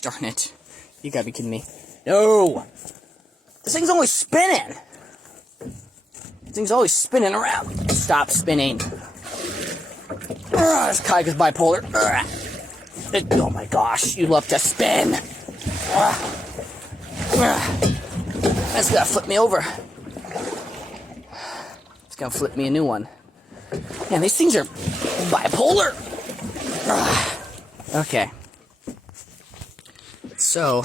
Gosh darn it. You gotta be kidding me. No! This thing's always spinning! This thing's always spinning around. Stop spinning. This kayak is bipolar. Oh my gosh, you love to spin. That's gonna flip me over. It's gonna flip me a new one. Man, these things are bipolar. Okay. So,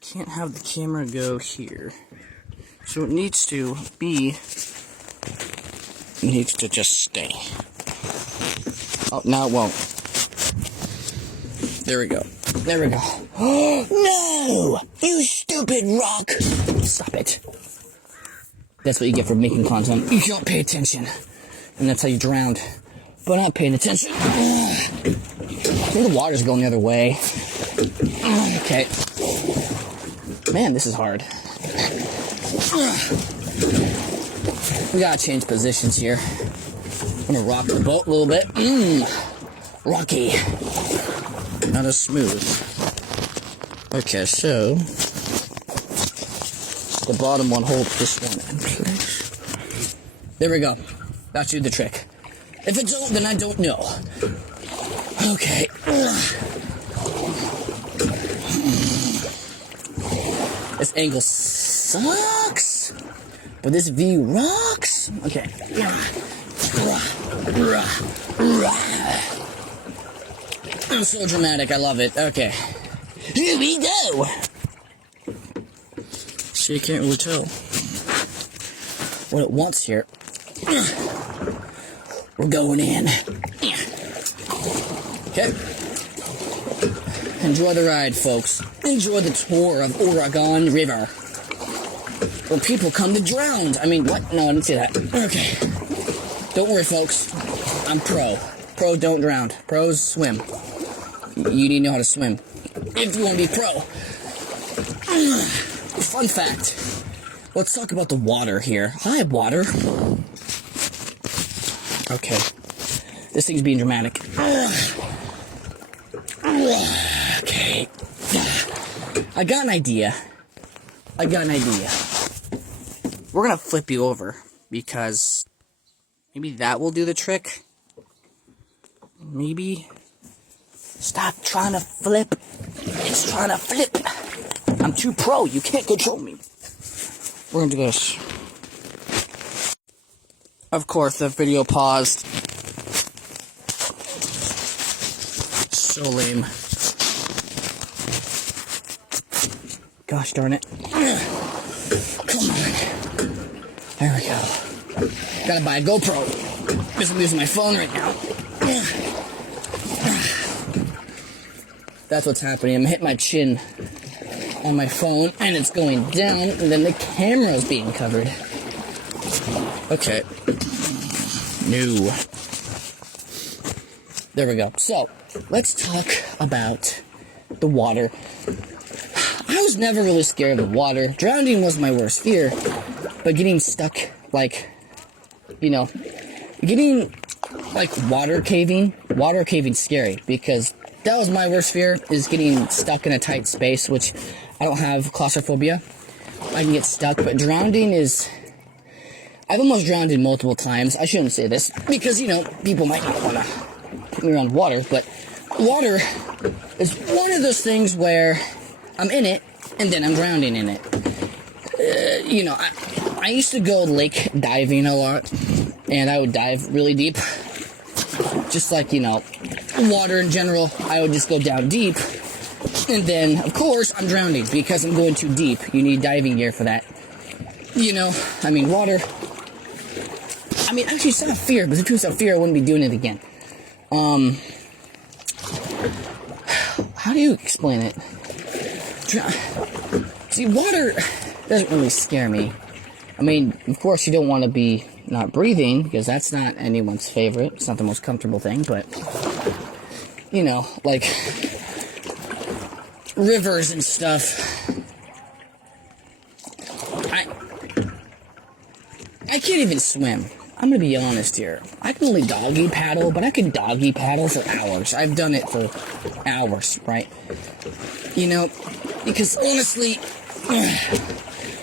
can't have the camera go here. So it needs to just stay. Oh, now it won't. There we go. There we go. No! You stupid rock! Stop it. That's what you get for making content. You don't pay attention. And that's how you drowned. But not paying attention. I think the water's going the other way. Okay. Man, this is hard. We gotta change positions here. I'm gonna rock the boat a little bit. Rocky. Not as smooth. Okay, so the bottom one holds this one in place. There we go. That should do the trick. If it don't, then I don't know. Okay. This angle sucks, but this view rocks. Okay. I'm so dramatic, I love it. Okay. Here we go! See, you can't really tell what it wants here. We're going in. Okay. Enjoy the ride, folks. Enjoy the tour of Oregon River, where people come to drown. I mean, what? No, I didn't say that. Okay. Don't worry, folks. I'm pro. Pro don't drown. Pros swim. You need to know how to swim if you want to be pro. Fun fact. Let's talk about the water here. Hi, water. Okay. This thing's being dramatic. Okay. I got an idea. We're gonna flip you over because maybe that will do the trick. Maybe. Stop trying to flip. It's trying to flip. I'm too pro. You can't control me. We're gonna do this. Of course, the video paused. So lame. Gosh darn it. Come on. There we go. Gotta buy a GoPro. Because I'm using my phone right now. That's what's happening. I'm hitting my chin on my phone, and it's going down, and then the camera's being covered. Okay. No. There we go. So, let's talk about the water. I was never really scared of the water. Drowning was my worst fear. But getting stuck, like, you know, getting, like, water caving's scary. Because that was my worst fear, is getting stuck in a tight space, which I don't have claustrophobia. I can get stuck, but drowning is... I've almost drowned in multiple times. I shouldn't say this, because, you know, people might not want to put me around water, but water is one of those things where I'm in it, and then I'm drowning in it. You know, I used to go lake diving a lot, and I would dive really deep. Just like, you know, water in general, I would just go down deep, and then, of course, I'm drowning, because I'm going too deep. You need diving gear for that. You know, I mean, water... I mean, actually, it's not fear, but if it was a fear, I wouldn't be doing it again. How do you explain it? See, water doesn't really scare me. I mean, of course, you don't want to be not breathing, because that's not anyone's favorite. It's not the most comfortable thing, but, you know, like, rivers and stuff. I can't even swim. I'm gonna be honest here. I can only doggy paddle, but I can doggy paddle for hours. I've done it for hours, right? You know, because honestly,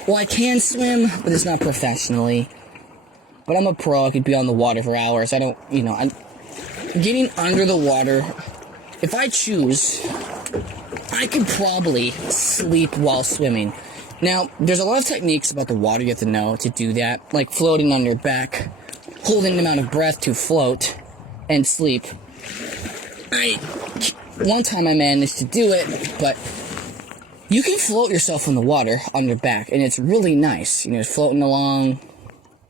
well, I can swim, but it's not professionally. But I'm a pro. I could be on the water for hours. I don't, you know, I'm getting under the water. If I choose, I could probably sleep while swimming. Now, there's a lot of techniques about the water you have to know to do that, like floating on your back, holding the amount of breath to float and sleep. One time I managed to do it, but you can float yourself in the water on your back, and it's really nice. You know, floating along.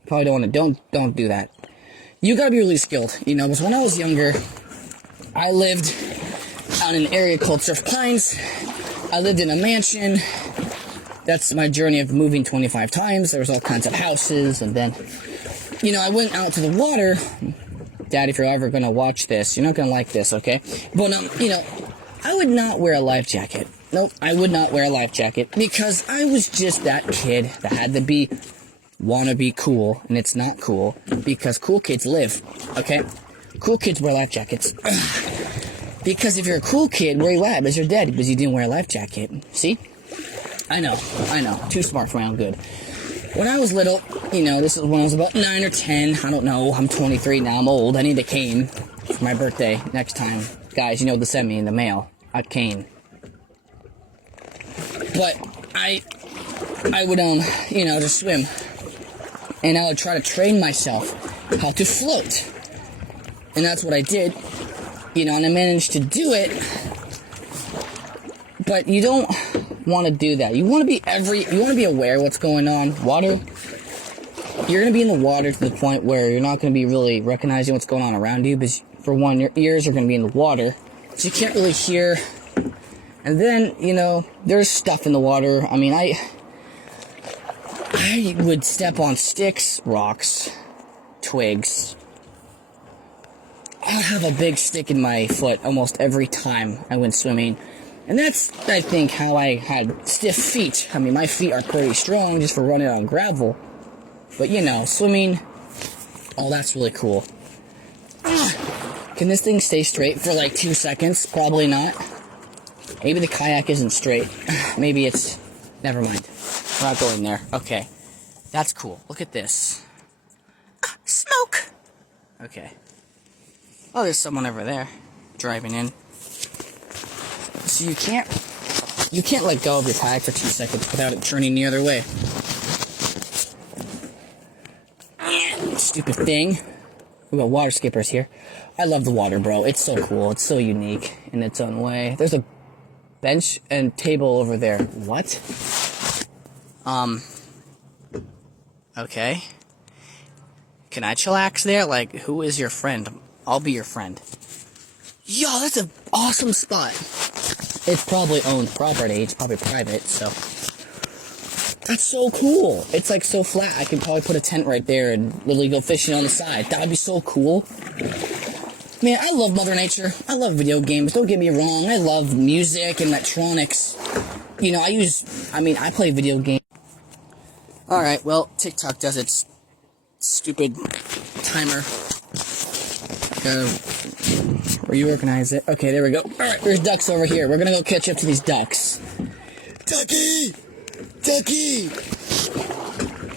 Probably don't want to, don't do that. You gotta be really skilled, you know, because when I was younger, I lived on an area called Surf Pines. I lived in a mansion. That's my journey of moving 25 times. There was all kinds of houses, and then, you know, I went out to the water. Dad, if you're ever gonna watch this, you're not gonna like this, okay? But, you know, I would not wear a life jacket. Nope, I would not wear a life jacket, because I was just that kid that had to wanna be cool, and it's not cool, because cool kids live, okay? Cool kids wear life jackets. Because if you're a cool kid, where you at? Because you're dead, because you didn't wear a life jacket. See? I know. Too smart for my own good. When I was little, you know, this is when I was about 9 or 10. I don't know. I'm 23 now. I'm old. I need a cane for my birthday next time. Guys, you know, to send me in the mail a cane. But I would, you know, just swim. And I would try to train myself how to float. And that's what I did. You know, and I managed to do it. But you don't want to do that. You want to be aware of what's going on. Water, you're going to be in the water to the point where you're not going to be really recognizing what's going on around you, because for one, your ears are going to be in the water, so you can't really hear. And then, you know, there's stuff in the water. I mean, I would step on sticks, rocks, twigs. I'll have a big stick in my foot almost every time I went swimming. And that's, I think, how I had stiff feet. I mean, my feet are pretty strong just for running on gravel. But, you know, swimming, oh, that's really cool. Can this thing stay straight for like 2 seconds? Probably not. Maybe the kayak isn't straight. Maybe it's... Never mind. We're not going there. Okay. That's cool. Look at this. Smoke! Okay. Oh, there's someone over there driving in. So you can't let go of your kayak for 2 seconds without it turning the other way. Stupid thing. We got water skippers here. I love the water, bro. It's so cool. It's so unique in its own way. There's a bench and table over there. What? Okay. Can I chillax there? Like, who is your friend? I'll be your friend. Yo, that's an awesome spot. It's probably owned property. It's probably private, so. That's so cool. It's like so flat. I could probably put a tent right there and literally go fishing on the side. That would be so cool. Man, I love Mother Nature. I love video games. Don't get me wrong. I love music and electronics. You know, I play video games. Alright, well, TikTok does its stupid timer. Reorganize it. Okay, there we go. Alright, there's ducks over here. We're gonna go catch up to these ducks. Ducky! Ducky!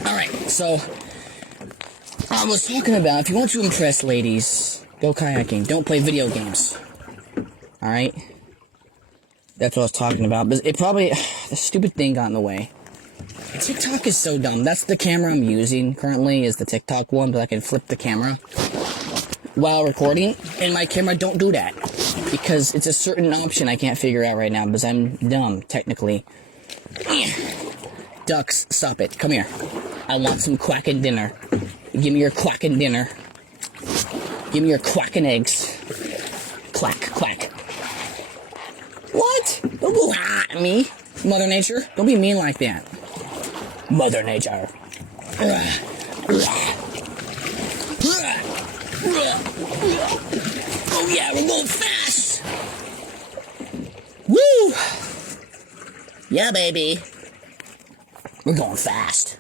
Alright, so I was talking about, if you want to impress ladies, go kayaking. Don't play video games. Alright? That's what I was talking about. But it probably, the stupid thing got in the way. TikTok is so dumb. That's the camera I'm using currently, is the TikTok one, but I can flip the camera while recording, and my camera don't do that, because it's a certain option I can't figure out right now, because I'm dumb, technically. Ducks, stop it. Come here. I want some quacking dinner. Give me your quacking dinner. Give me your quacking eggs. Quack, quack. What? Don't go at me, Mother Nature. Don't be mean like that. Mother Nature. Oh yeah, we're going fast. Woo! Yeah, baby. We're going fast.